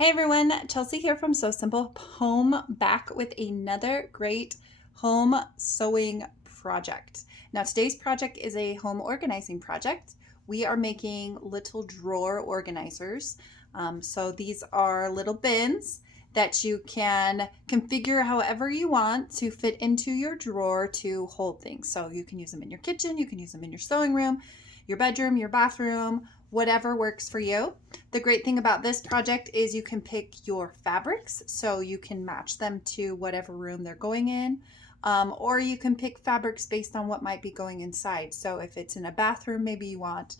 Hey everyone, Chelsea here from Sew Simple Home, back with another great home sewing project. Now today's project is a home organizing project. We are making little drawer organizers. So these are little bins that you can configure however you want to fit into your drawer to hold things. So you can use them in your kitchen, you can use them in your sewing room, your bedroom, your bathroom, whatever works for you. The great thing about this project is you can pick your fabrics, so you can match them to whatever room they're going in, or you can pick fabrics based on what might be going inside. So if it's in a bathroom, maybe you want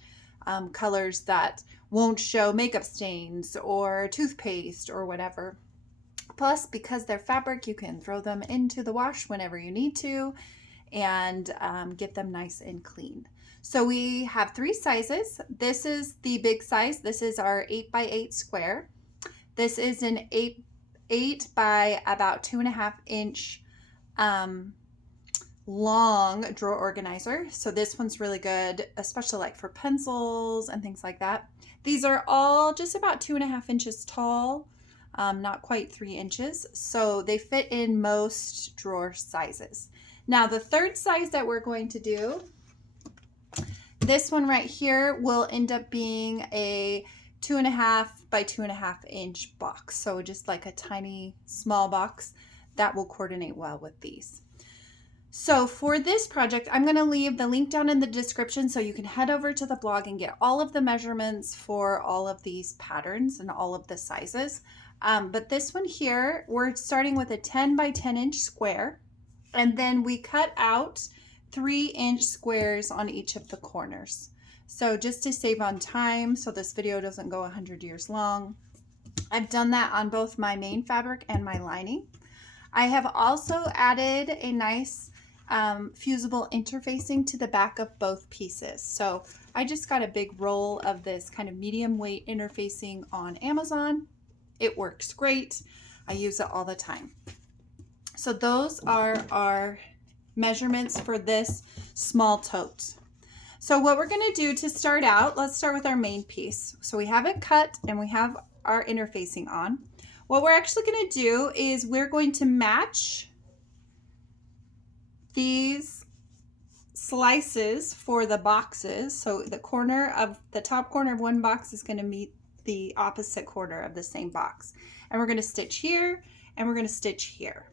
colors that won't show makeup stains or toothpaste or whatever. Plus, because they're fabric, you can throw them into the wash whenever you need to and get them nice and clean. So we have three sizes. This is the big size. This is our 8x8 square. This is an 8 by about 2.5 inch long drawer organizer. So this one's really good, especially like for pencils and things like that. These are all just about 2.5 inches tall, not quite 3 inches. So they fit in most drawer sizes. Now the third size that we're going to do, this one right here, will end up being a 2.5 by 2.5 inch box. So just like a tiny small box that will coordinate well with these. So for this project, I'm going to leave the link down in the description so you can head over to the blog and get all of the measurements for all of these patterns and all of the sizes. But this one here, we're starting with a 10 by 10 inch square. And then we cut out 3-inch squares on each of the corners. So just to save on time, so this video doesn't go 100 years long, I've done that on both my main fabric and my lining. I have also added a nice fusible interfacing to the back of both pieces. So I just got a big roll of this kind of medium weight interfacing on Amazon. It works great. I use it all the time. So those are our measurements for this small tote. So what we're going to do to start out, let's start with our main piece. So we have it cut and we have our interfacing on. What we're actually going to do is we're going to match these slices for the boxes. So the top corner of one box is going to meet the opposite corner of the same box. And we're going to stitch here and we're going to stitch here.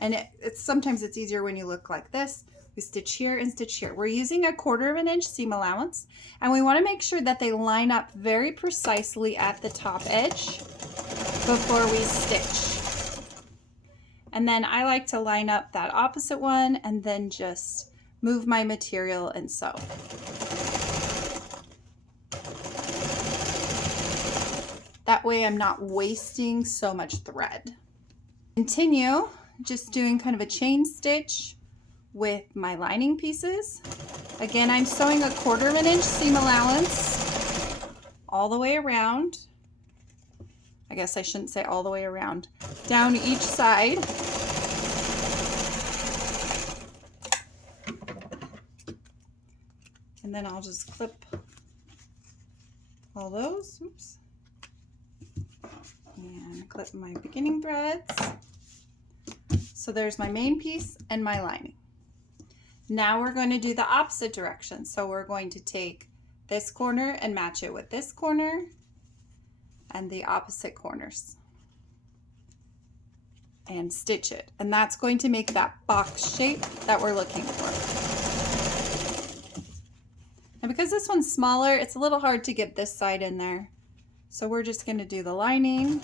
And sometimes it's easier when you look like this. We stitch here and stitch here. We're using a 1/4 inch seam allowance, and we want to make sure that they line up very precisely at the top edge before we stitch. And then I like to line up that opposite one and then just move my material and sew. That way I'm not wasting so much thread. Continue just doing kind of a chain stitch with my lining pieces. Again, I'm sewing a 1/4 inch seam allowance all the way around. I guess I shouldn't say all the way around, down each side. And then I'll just clip all those, oops, and clip my beginning threads. So there's my main piece and my lining. Now we're going to do the opposite direction. So we're going to take this corner and match it with this corner and the opposite corners and stitch it. And that's going to make that box shape that we're looking for. And because this one's smaller, it's a little hard to get this side in there. So we're just going to do the lining.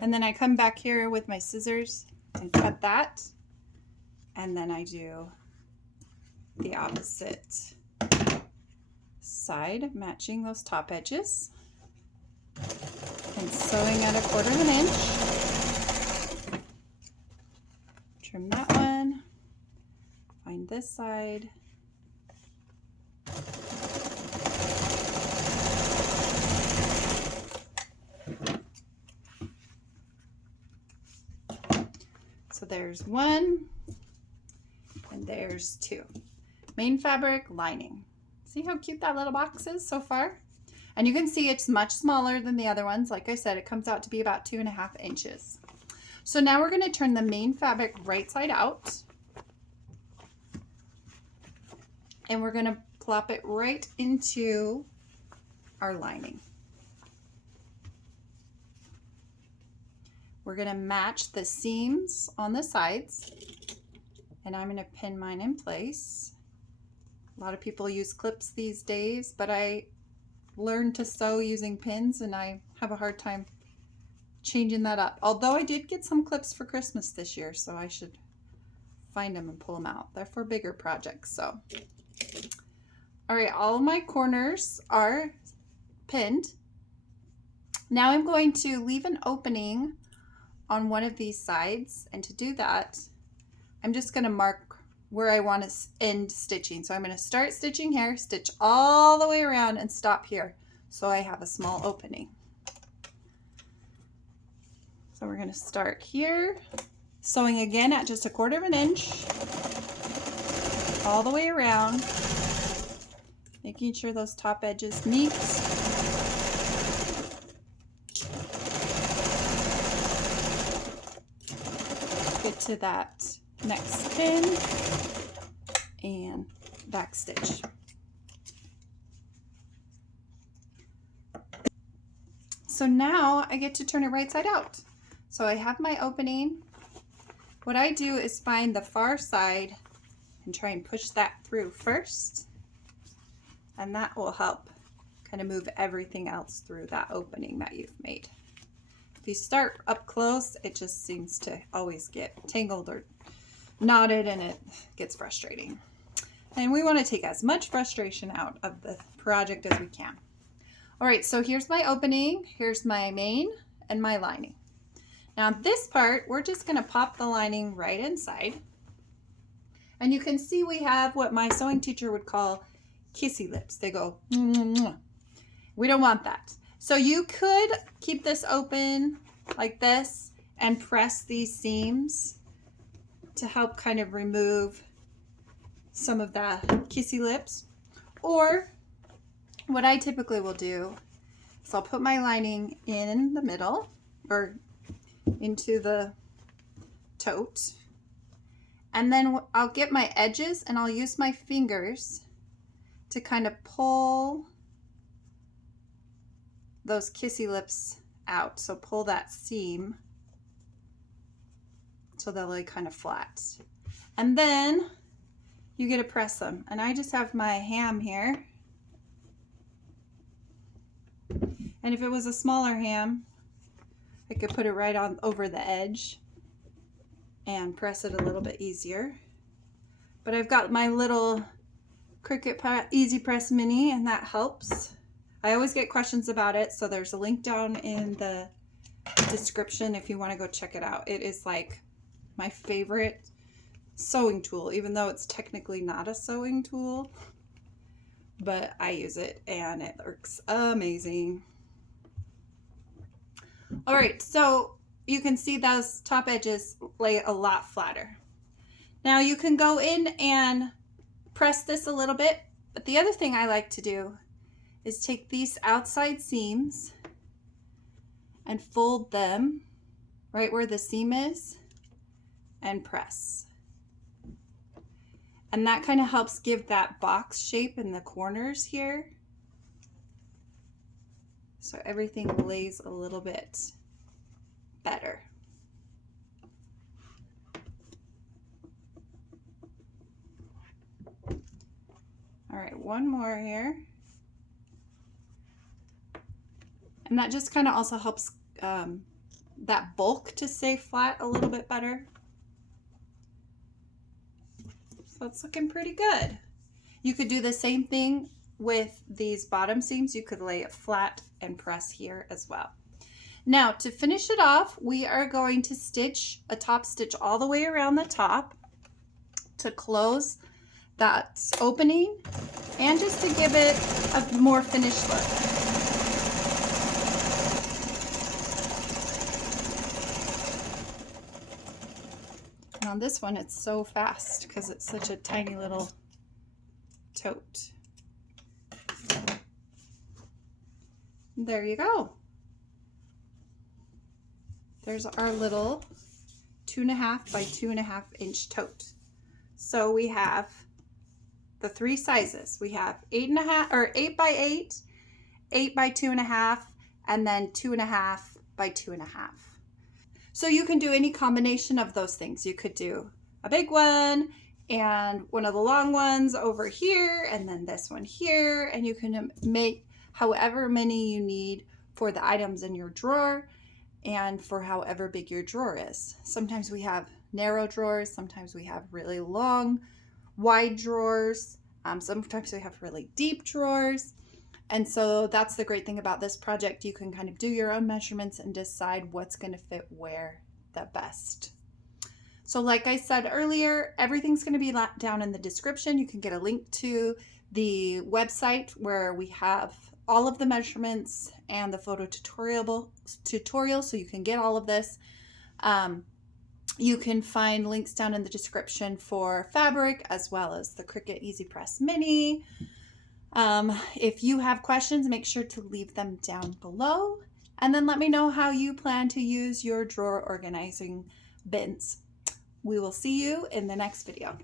And then I come back here with my scissors and cut that. And then I do the opposite side, matching those top edges. And sewing at a 1/4 inch. Trim that one. Find this side. So there's one, and there's two. Main fabric, lining. See how cute that little box is so far? And you can see it's much smaller than the other ones. Like I said, it comes out to be about 2.5 inches. So now we're going to turn the main fabric right side out. And we're going to plop it right into our lining. We're going to match the seams on the sides. And I'm going to pin mine in place. A lot of people use clips these days, but I learned to sew using pins and I have a hard time changing that up. Although I did get some clips for Christmas this year, so I should find them and pull them out. They're for bigger projects. So, all right, all of my corners are pinned. Now I'm going to leave an opening on one of these sides, and to do that, I'm just going to mark where I want to end stitching. So I'm going to start stitching here, stitch all the way around, and stop here. So I have a small opening. So we're going to start here, sewing again at just 1/4 inch, all the way around, making sure those top edges meet. Get to that next pin and back stitch. So now I get to turn it right side out. So I have my opening. What I do is find the far side and try and push that through first. And that will help kind of move everything else through that opening that you've made. If you start up close, it just seems to always get tangled or knotted and it gets frustrating. And we want to take as much frustration out of the project as we can. All right, so here's my opening, here's my main and my lining. Now this part, we're just going to pop the lining right inside. And you can see we have what my sewing teacher would call kissy lips. They go, mwah, mwah. We don't want that. So you could keep this open like this and press these seams to help kind of remove some of the kissy lips. Or what I typically will do is I'll put my lining in the middle or into the tote, and then I'll get my edges and I'll use my fingers to kind of pull those kissy lips out. So pull that seam so they'll lay kind of flat. And then you get to press them. And I just have my ham here. And if it was a smaller ham, I could put it right on over the edge and press it a little bit easier. But I've got my little Cricut Easy Press Mini, and that helps. I always get questions about it, so there's a link down in the description if you want to go check it out. It is like my favorite sewing tool, even though it's technically not a sewing tool, but I use it and it works amazing. All right, so you can see those top edges lay a lot flatter. Now you can go in and press this a little bit, but the other thing I like to do is take these outside seams and fold them right where the seam is and press. And that kind of helps give that box shape in the corners here. So everything lays a little bit better. All right, one more here. And that just kind of also helps that bulk to stay flat a little bit better. So it's looking pretty good. You could do the same thing with these bottom seams. You could lay it flat and press here as well. Now to finish it off, we are going to stitch a top stitch all the way around the top to close that opening and just to give it a more finished look. And on this one, it's so fast because it's such a tiny little tote. There you go. There's our little 2.5 by 2.5 inch tote. So we have the 3 sizes. We have 8.5 or 8 by 8, 8 by 2.5, and then 2.5 by 2.5. So you can do any combination of those things. You could do a big one and one of the long ones over here, and then this one here, and you can make however many you need for the items in your drawer and for however big your drawer is. Sometimes we have narrow drawers, sometimes we have really long, wide drawers, sometimes we have really deep drawers. And so that's the great thing about this project. You can kind of do your own measurements and decide what's going to fit where the best. So like I said earlier, everything's going to be down in the description. You can get a link to the website where we have all of the measurements and the photo tutorial, so you can get all of this. You can find links down in the description for fabric as well as the Cricut EasyPress Mini. If you have questions, make sure to leave them down below, and then let me know how you plan to use your drawer organizing bins. We will see you in the next video.